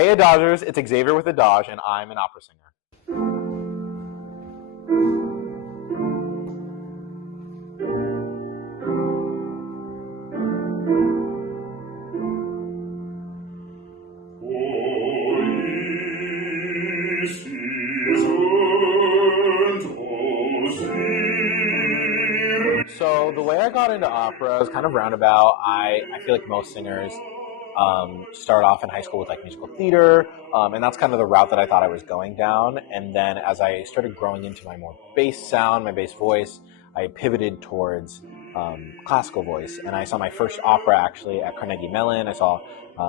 Hey Adagers, it's Xavier with Adage, and I'm an opera singer. So the way I got into opera is kind of roundabout. I feel like most singers start off in high school with like musical theater, and that's kind of the route that I thought I was going down. And then as I started growing into my more bass sound, my bass voice, I pivoted towards classical voice. And I saw my first opera actually at Carnegie Mellon. I saw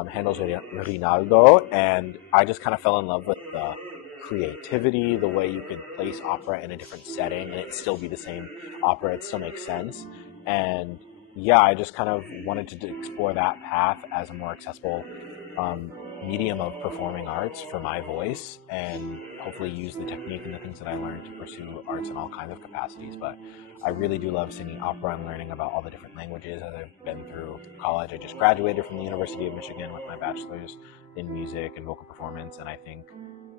Handel's Rinaldo, and I just kind of fell in love with the creativity, the way you could place opera in a different setting and it still be the same opera, it still makes sense. And yeah, I just kind of wanted to explore that path as a more accessible medium of performing arts for my voice, and hopefully use the technique and the things that I learned to pursue arts in all kinds of capacities. But I really do love singing opera and learning about all the different languages as I've been through college. I just graduated from the University of Michigan with my bachelor's in music and vocal performance, and I think,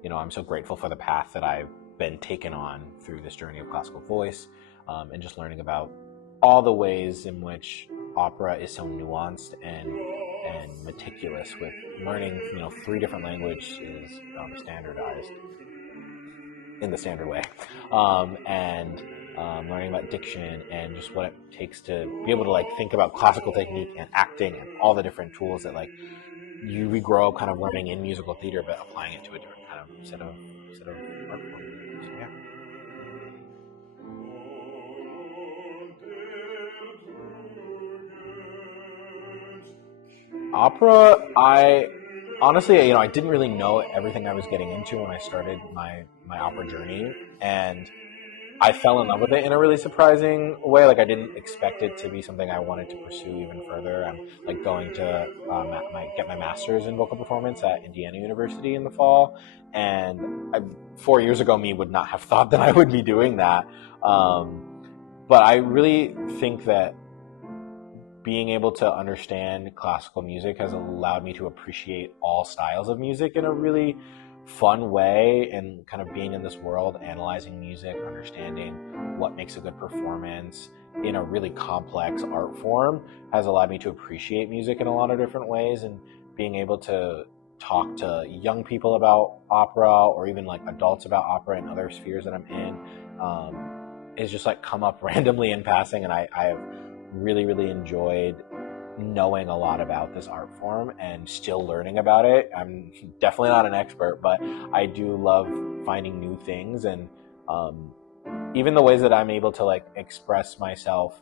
you know, I'm so grateful for the path that I've been taken on through this journey of classical voice, and just learning about all the ways in which opera is so nuanced and meticulous, with learning, you know, 3 different languages standardized in the standard way, and learning about diction and just what it takes to be able to like think about classical technique and acting and all the different tools that like we grow up kind of learning in musical theater, but applying it to a different kind of set of art forms. So, yeah. Opera, I honestly, you know, I didn't really know everything I was getting into when I started my opera journey, and I fell in love with it in a really surprising way. Like, I didn't expect it to be something I wanted to pursue even further. I'm like going to get my master's in vocal performance at Indiana University in the fall, and 4 years ago, me would not have thought that I would be doing that. But I really think that being able to understand classical music has allowed me to appreciate all styles of music in a really fun way, and kind of being in this world, analyzing music, understanding what makes a good performance in a really complex art form has allowed me to appreciate music in a lot of different ways. And being able to talk to young people about opera, or even like adults about opera in other spheres that I'm in, is just like come up randomly in passing. And I have really, really enjoyed knowing a lot about this art form and still learning about it. I'm definitely not an expert, but I do love finding new things, and even the ways that I'm able to like express myself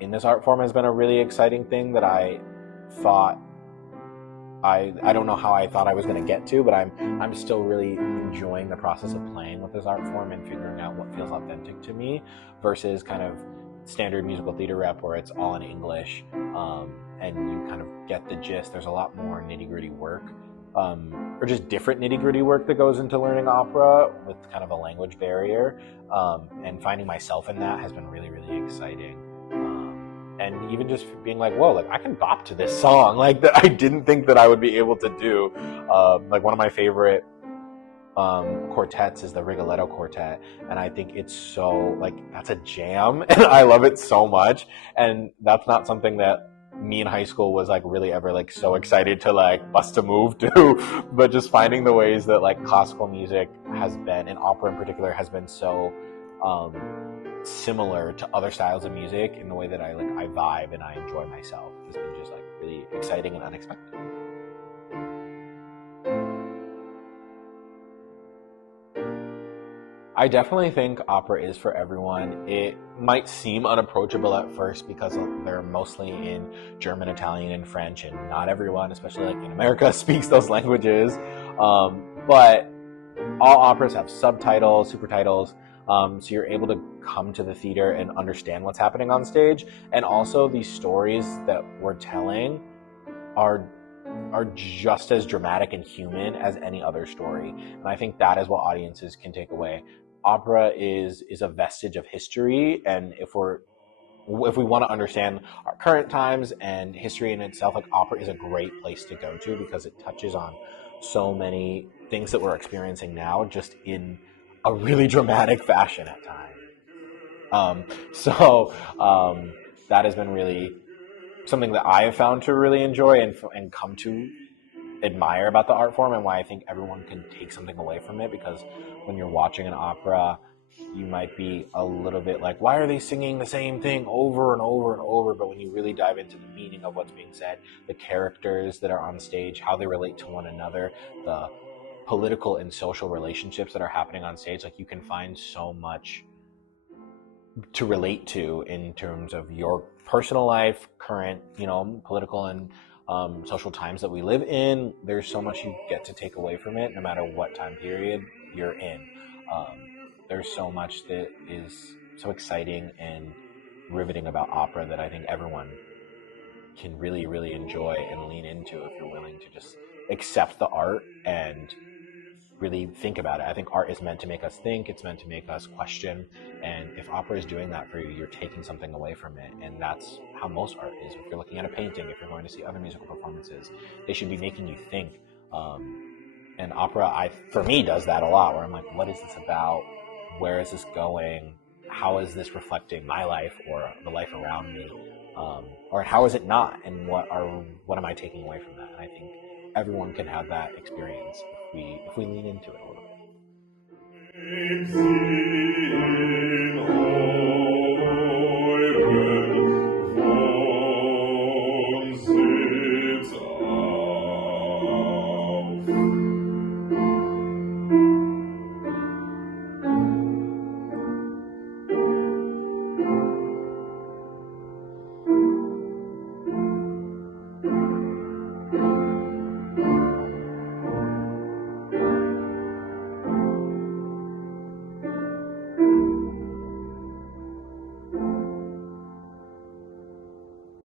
in this art form has been a really exciting thing that I thought I don't know how I thought I was going to get to, but I'm still really enjoying the process of playing with this art form and figuring out what feels authentic to me versus kind of standard musical theater rep where it's all in English, and you kind of get the gist. There's a lot more nitty-gritty work, or just different nitty-gritty work that goes into learning opera with kind of a language barrier, and finding myself in that has been really, really exciting. And even just being like, whoa, like I can bop to this song, like that I didn't think that I would be able to do. Like one of my favorite quartets is the Rigoletto Quartet, and I think it's so like that's a jam, and I love it so much. And that's not something that me in high school was like really ever like so excited to like bust a move to, but just finding the ways that like classical music has been, and opera in particular, has been so similar to other styles of music in the way that I vibe and I enjoy myself has been just like really exciting and unexpected. I definitely think opera is for everyone. It might seem unapproachable at first because they're mostly in German, Italian, and French, and not everyone, especially like in America, speaks those languages. But all operas have subtitles, supertitles, so you're able to come to the theater and understand what's happening on stage. And also, these stories that we're telling are just as dramatic and human as any other story. And I think that is what audiences can take away. Opera is a vestige of history, and if we want to understand our current times and history in itself, like opera is a great place to go to because it touches on so many things that we're experiencing now, just in a really dramatic fashion at times. That has been really something that I have found to really enjoy and come to admire about the art form, and why I think everyone can take something away from it. Because when you're watching an opera, you might be a little bit like, why are they singing the same thing over and over and over? But when you really dive into the meaning of what's being said, the characters that are on stage, how they relate to one another, the political and social relationships that are happening on stage, like, you can find so much to relate to in terms of your personal life, current, political and social times that we live in. There's so much you get to take away from it, no matter what time period you're in. There's so much that is so exciting and riveting about opera that I think everyone can really, really enjoy and lean into if you're willing to just accept the art and really think about it. I think art is meant to make us think. It's meant to make us question. And if opera is doing that for you, you're taking something away from it. And that's how most art is. If you're looking at a painting, if you're going to see other musical performances, they should be making you think. And opera, for me, does that a lot, where I'm like, what is this about? Where is this going? How is this reflecting my life or the life around me? Or how is it not? And what am I taking away from that? And I think everyone can have that experience if we lean into it a little bit.